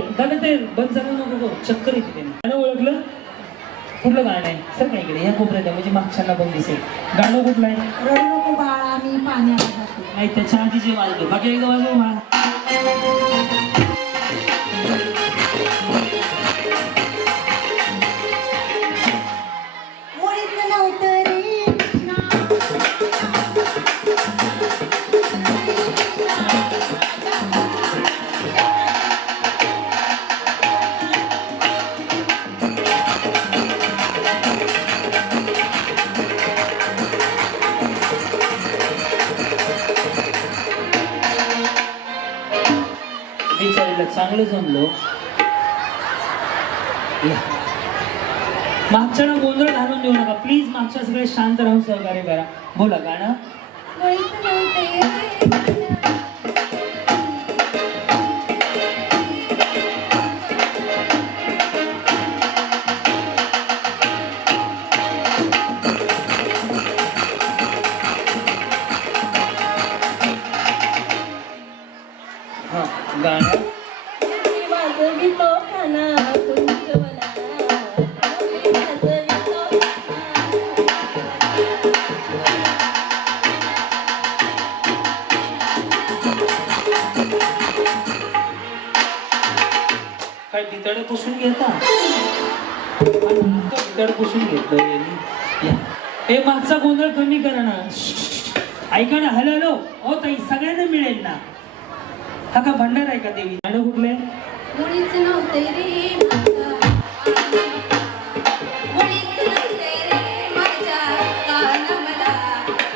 दादा ते बंद झालं नको गं. चक्कर येते त्याने. गाणं ओळखलं? कुठलं गाणं आहे? सर काय इकडे? या कोपऱ्यात आहे, म्हणजे मागच्यांना पण दिसेल. गाणं कुठलं आहे? रडू नको बाळा मी पाण्यात जाते. नाही त्याच्या आधी जे वाजलं. बाकी एकदा वाजव बाळा. आपल्याला चांगलं जमलो. या. मागच्याला गोंधळ घालून देऊ नका. प्लीज मागच्या सगळे शांत राहून सहकार्य करा. बोला गाणं. काय तितडे पुसून घेता? तितड पुसून घेतलं यांनी. हे मागचा गोंधळ कमी करा ना. ऐका ना हॅलो हॅलो. हो ताई सगळ्यांना मिळेल ना. हा का भंडार आहे का देवी? गाणं कुठलंय मुळीच नव्हते रे मुळीच नव्हते रे माझ्या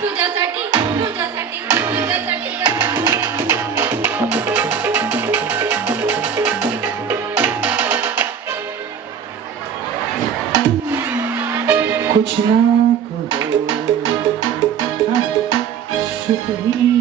तुझ्यासाठी तुझ्यासाठी तुझ्यासाठी. कुछ ना कहो हाँ, ही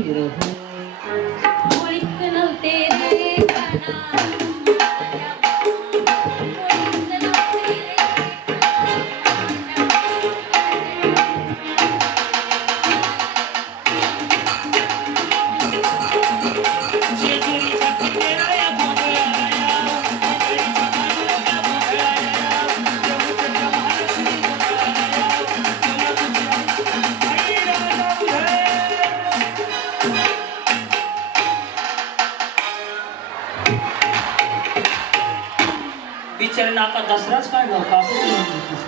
आता दसराच काढला कापूस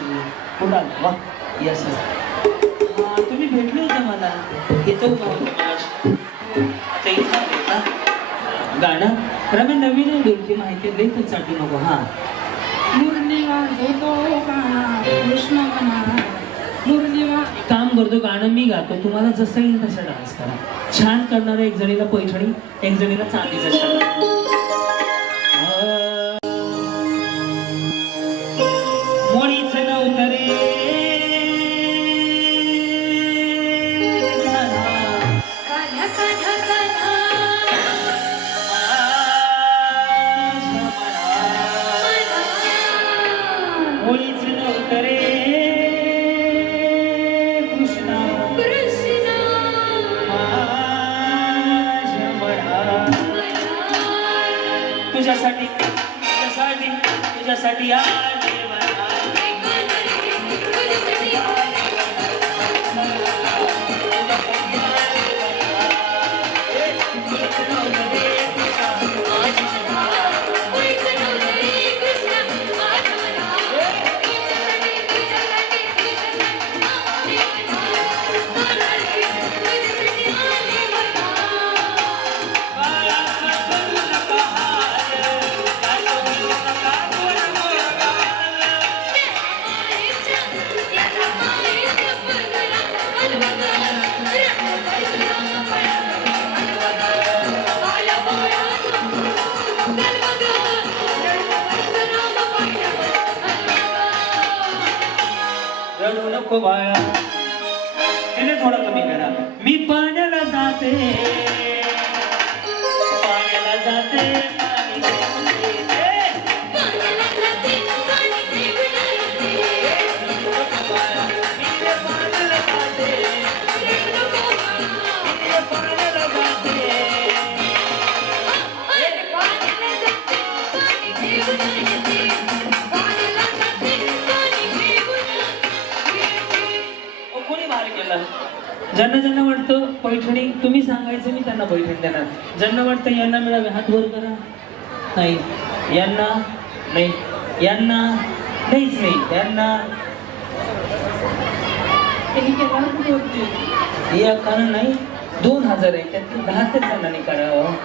कुठं? वा यस हा तुम्ही भेटले होते मला. येतो का आता इथं आले का गाणं? रमे नवीन आहे माहिती. आहे, लई पण साठी नको हा. कृष्ण काम करतो गाणं मी गातो. तुम्हाला जसं येईल तसं डान्स करा. छान करणार एक जणीला पैठणी एक जणीला चांदीचा शाल तुमच्यासाठी या रडू त्याने थोडा कमी करा मी पाण्याला जाते। पाण्याला जाते। ज्यांना ज्यांना वाटतं पैठणी तुम्ही सांगायचं मी त्यांना पैठणी देणार. ज्यांना वाटतं यांना मिळावे हात वर करा. नाही यांना नाही यांना नाहीच नाही यांना या कारण नाही दोन हजार आहे त्यातले दहा ते जणांनी करावं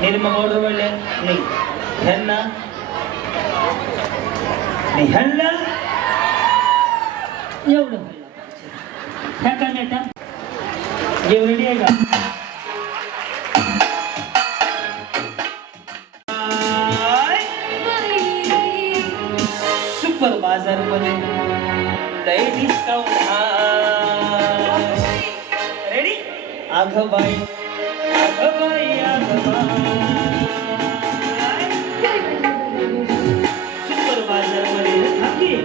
निर्मा ऑर्डर वाढले नाही ह्यांना नाही ह्यांना एवढं ह्या काय नेटा जेव रेडी आहे का सुपर बाजारमध्ये लय डिस्काउंट रेडी आग बाई आग बाई आग सुपर बाजारमध्ये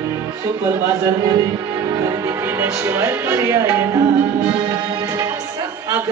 सुपर बाजारमध्ये खरेदी केल्याशिवाय पर्याय ना आग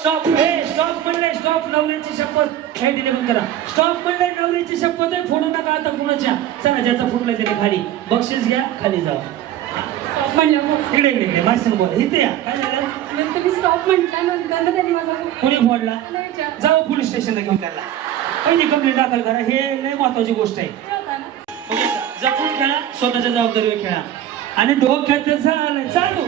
स्टॉप हे स्टॉप म्हणलंय स्टॉप नवऱ्याची शपथ. हे दिले करा. स्टॉप म्हणलंय नवऱ्याची शपथ आहे फोडू नका आता कुणाच्या. चला ज्याचा फुटलाय त्याने खाली. बक्षीस घ्या खाली हो. इकडे इकडे इकडे. माझ्या बोल. इथे या. काय झालं मग तुम्ही स्टॉप म्हटल्यानंतर ना त्यांनी माझा फोन कोणी फोडला. जाऊ पोलीस स्टेशनला घेऊन त्याला पहिली कंप्लेंट दाखल करा. हे लय महत्वाची गोष्ट आहे? ओके, जपून खेळा. स्वतःच्या जबाबदारीवर खेळा. आणि डोक्यात झालं चालू.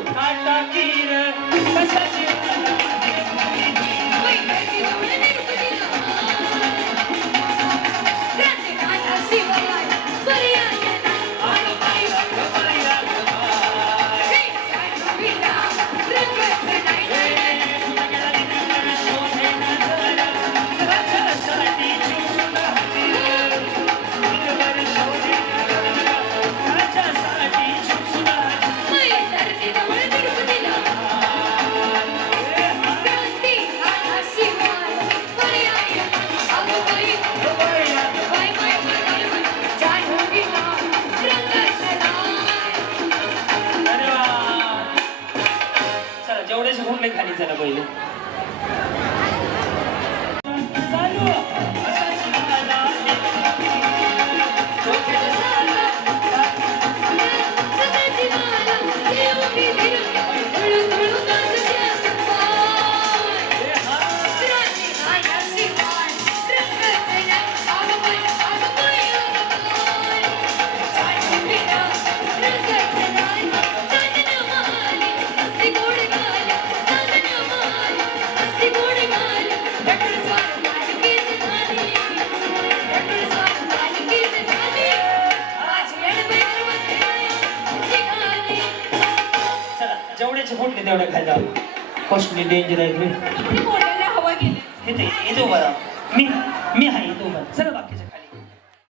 तेवढ्या खायला. कॉस्टली डेंजर आहे रे. इथे इथे उभा राहा. मी मी आहे इथे उभा चला बाकीचे.